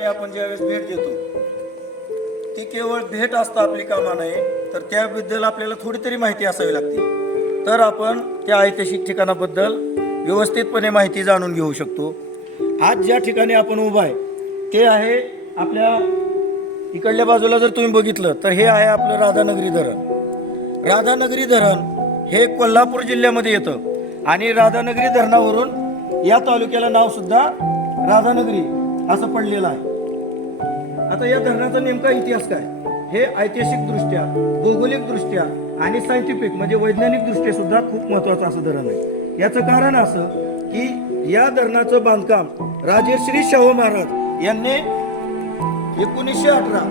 ठिकाणी आपण ज्यावेळेस भेट देतो ती केवळ भेट असता आपली कामा नये तर त्याबद्दल आपल्याला थोडी तरी माहिती असावी लागते. तर आपण त्या ऐतिहासिक ठिकाणाबद्दल व्यवस्थितपणे माहिती जाणून घेऊ शकतो. आज ज्या ठिकाणी आपण उभा आहे ते आहे आपल्या इकडल्या बाजूला जर तुम्ही बघितलं तर हे आहे आपलं राधानगरी धरण. राधानगरी धरण हे कोल्हापूर जिल्ह्यामध्ये येतं आणि राधानगरी धरणावरून या तालुक्याला नाव सुद्धा राधानगरी असं पडलेलं आहे. आता या धरणाचा नेमका इतिहास काय? हे ऐतिहासिक दृष्ट्या भौगोलिक दृष्ट्या आणि सायंटिफिक म्हणजे वैज्ञानिक दृष्ट्या सुद्धा खूप महत्वाचं असं धरण आहे. याचं कारण असं की या धरणाचं बांधकाम राजश्री शाहू महाराज यांनी एकोणीसशे अठरा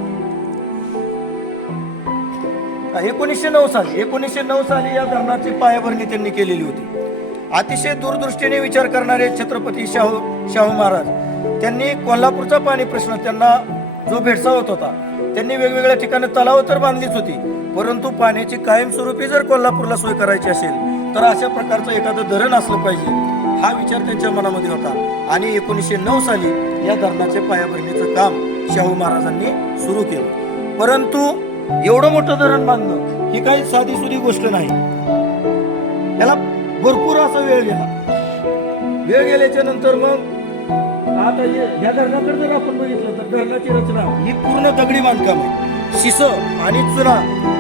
एकोणीसशे नऊ साली एकोणीसशे नऊ साली या धरणाची पायाभरणी त्यांनी केलेली होती. अतिशय दूरदृष्टीने विचार करणारे छत्रपती शाहू शाहू महाराज त्यांनी कोल्हापूरचा पाणी प्रश्न त्यांना जो भेडसावत होता त्यांनी वेगवेगळ्या ठिकाणी तलाव तर बांधलीच होती परंतु पाण्याची कायमस्वरूपी जर कोल्हापूरला सोय करायची असेल तर अशा प्रकारचं एखादं धरण असलं पाहिजे हा विचार त्यांच्या मनामध्ये होता. आणि एकोणीसशे नऊ साली या धरणाचे पायाभरणीचं काम शाहू महाराजांनी सुरू केलं. परंतु एवढं मोठं धरण बांधणं ही काही साधी सुधी गोष्ट नाही. याला भरपूर असा वेळ गेला. वेळ गेल्याच्यानंतर मग आता हे- ह्या धरणाकडे जर आपण बघितलं तर धरणाची रचना ही पूर्ण दगडी बांधकाम आहे. शिस आणि चुना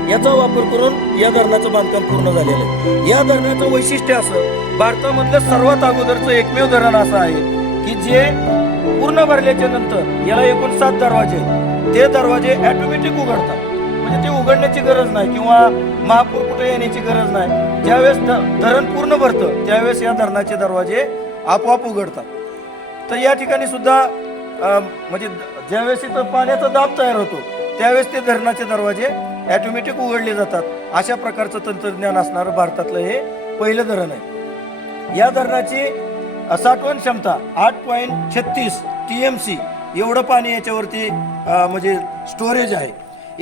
याचा वापर करून या धरणाचं बांधकाम पूर्ण झालेलं आहे. या धरणाचं वैशिष्ट्य असं भारतामधलं सर्वात अगोदरचं एकमेव धरण असं आहे की जे पूर्ण भरल्याच्या नंतर याला एकूण सात दरवाजे आहेत. ते दरवाजे ॲटोमॅटिक उघडतात. म्हणजे ते उघडण्याची गरज नाही किंवा महापूर कुठे येण्याची गरज नाही. ज्यावेळेस ध- धरण पूर्ण भरतं त्यावेळेस या धरणाचे दरवाजे आपोआप उघडतात. तर या ठिकाणी सुद्धा म्हणजे ज्यावेळेस इथं पाण्याचा दाब तयार होतो त्यावेळेस ते धरणाचे दरवाजे ॲटोमॅटिक उघडले जातात. अशा प्रकारचं तंत्रज्ञान असणारं भारतातलं हे पहिलं धरण आहे. या धरणाची साठवण क्षमता आठ पॉईंट छत्तीस टी एम सी एवढं पाणी याच्यावरती म्हणजे स्टोरेज आहे.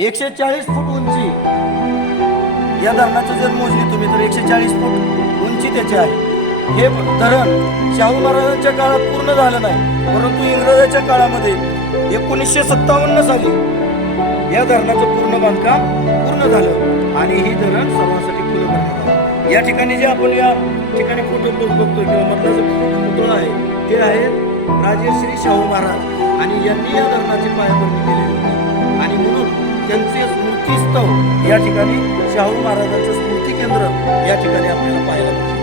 एकशे चाळीस फूट उंची. या धरणाचं जर मोजली तुम्ही तर एकशे चाळीस फूट उंची त्याची आहे. हे धरण शाहू महाराजांच्या काळात पूर्ण झालं नाही परंतु इंग्रजाच्या काळामध्ये एकोणीसशे सत्तावन्न साली या धरणाचं पूर्ण बांधकाम पूर्ण झालं आणि ही धरण सर्वांसाठी खुलं करण्यात आलं. या ठिकाणी जे आपण या ठिकाणी फोटो बघतो किंवा मधला पुतळा आहे ते आहे राजश्री शाहू महाराज आणि यांनी या धरणाची पायाभरणी केली होती. आणि म्हणून त्यांचे स्मृतीस्तव या ठिकाणी शाहू महाराजांचं स्मृती केंद्र या ठिकाणी आपल्याला पाहायला मिळते.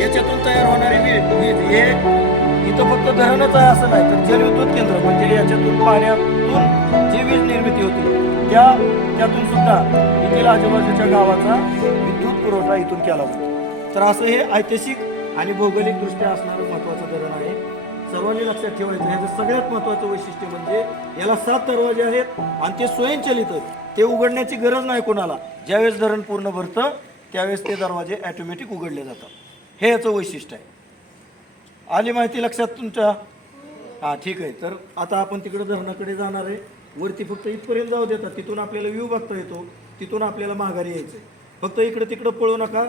याच्यातून तयार होणारी वीज हे इथं फक्त धरणच आहे असं नाही तर जलविद्युत केंद्र म्हणजे याच्यातून पाण्यातून जी वीज निर्मिती होती त्या त्यातून सुद्धा येथील आजूबाजूच्या गावाचा विद्युत पुरवठा इथून केला जातो. तर असं हे ऐतिहासिक आणि भौगोलिकदृष्ट्या असणारं महत्त्वाचं धरण आहे. सर्वांनी लक्षात ठेवायचं ह्याचं सगळ्यात महत्त्वाचं वैशिष्ट्य म्हणजे याला सात दरवाजे आहेत आणि ते स्वयंचलित ते उघडण्याची गरज नाही कोणाला. ज्यावेळेस धरण पूर्ण भरतं त्यावेळेस ते दरवाजे ॲटोमॅटिक उघडले जातात. हे याचं वैशिष्ट्य आहे. आली माहिती लक्षात तुमच्या? हां ठीक आहे. तर आता आपण तिकडे धरणाकडे जाणार आहे. वरती फक्त इथपर्यंत जाऊ देतात. तिथून आपल्याला व्ह्यू बघता येतो. तिथून आपल्याला माघारी यायचं आहे फक्त इकडं तिकडं पळू नका.